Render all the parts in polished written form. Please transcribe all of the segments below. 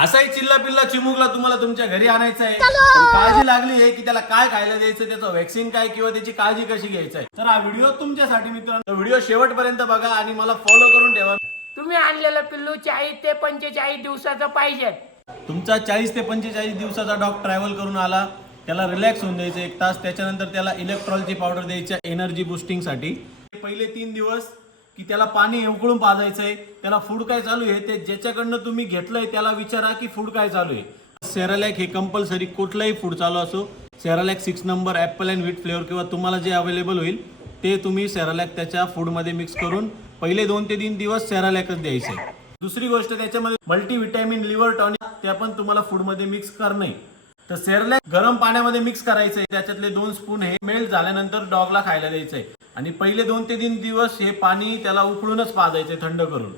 असाही चिल्ला पिल्ला चिमुकला तुम्हाला तुमच्या घरी आणायचा आहे, पण काळजी लागली आहे की त्याला काय खायला द्यायचं, त्याचं व्हॅक्सिन काय किंवा त्याची काळजी कशी घ्यायची आहे, तर हा व्हिडिओ तुमच्यासाठी मित्रांनो. व्हिडिओ शेवटपर्यंत बघा आणि मला फॉलो करून ठेवा. तुम्ही आणलेलं पिल्लू 40 ते 45 दिवसाचं पाहिजे. तुमचा 40 ते 45 दिवसाचा डॉग ट्रॅव्हल करून आला, त्याला रिलॅक्स होऊन द्यायचं 1 तास. त्याच्यानंतर त्याला इलेक्ट्रॉलची पावडर द्यायची एनर्जी बुस्टिंगसाठी. पहिले 3 दिवस की त्याला पाणी उकळून पाजायचंय. त्याला फूड काय चालू आहे ते ज्याच्याकडनं तुम्ही घेतलंय त्याला विचारा की फूड काय चालू आहे. सेरालॅक हे कंपल्सरी, कुठलाही फूड चालू असो, सेरालॅक 6 number Apple and wheat flavour किंवा तुम्हाला जे अवेलेबल होईल ते तुम्ही सेरालॅक त्याच्या फूडमध्ये मिक्स करून पहिले 2 ते 3 दिवस सेरालॅकच द्यायचे. दुसरी गोष्ट, त्याच्यामध्ये मल्टीव्हिटॅमिन लिव्हर टॉनिक ते पण तुम्हाला फूडमध्ये मिक्स करणे. तर सेरलॅक गरम पाण्यामध्ये मिक्स करायचंय. त्याच्यातले 2 स्पून हे मेल्ट झाल्यानंतर डॉगला खायला द्यायचंय आणि पहिले 2 ते 3 दिवस हे पाणी त्याला उकळूनच पाजायचंय थंड करून.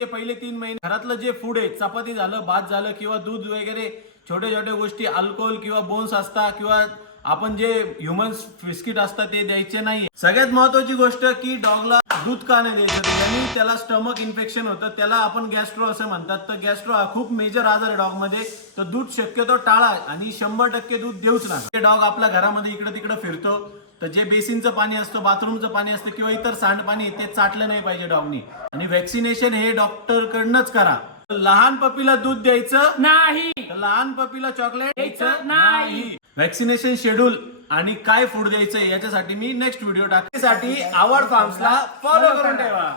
ते पहिले 3 महिने घरातलं जे फूड आहे, चपाती झालं, भात झालं किंवा दूध वगैरे छोट्या छोट्या गोष्टी, अल्कोहोल किंवा बोन्स असतात किंवा आपण जे ह्युमन्स बिस्किट असतात ते द्यायचे नाही. सगळ्यात महत्वाची गोष्ट की डॉगला दूध का नाही द्यायचं, यांनी त्याला स्टमक इन्फेक्शन होतं, त्याला आपण गॅस्ट्रो असं म्हणतात. तर गॅस्ट्रो हा खूप मेजर आजार आहे डॉगमध्ये. तर दूध शक्यतो टाळा आणि 100% दूध देऊच ना. ते डॉग आपल्या घरामध्ये इकडे तिकडे फिरतो तर जे बेसिनचं पाणी असतं, बाथरूमचं पाणी असतं किंवा इतर सांडपाणी ते चाटलं नाही पाहिजे डॉगनी. आणि व्हॅक्सिनेशन हे डॉक्टरकडनंच करा. लहान पपीला दूध द्यायचं नाही, लहान पपीला चॉकलेट द्यायचं नाही. व्हॅक्सिनेशन शेड्यूल आणि काय फूड द्यायचं याच्यासाठी मी नेक्स्ट व्हिडिओ टाकण्यासाठी आवड फार्म्सला फॉलो करून ठेवा.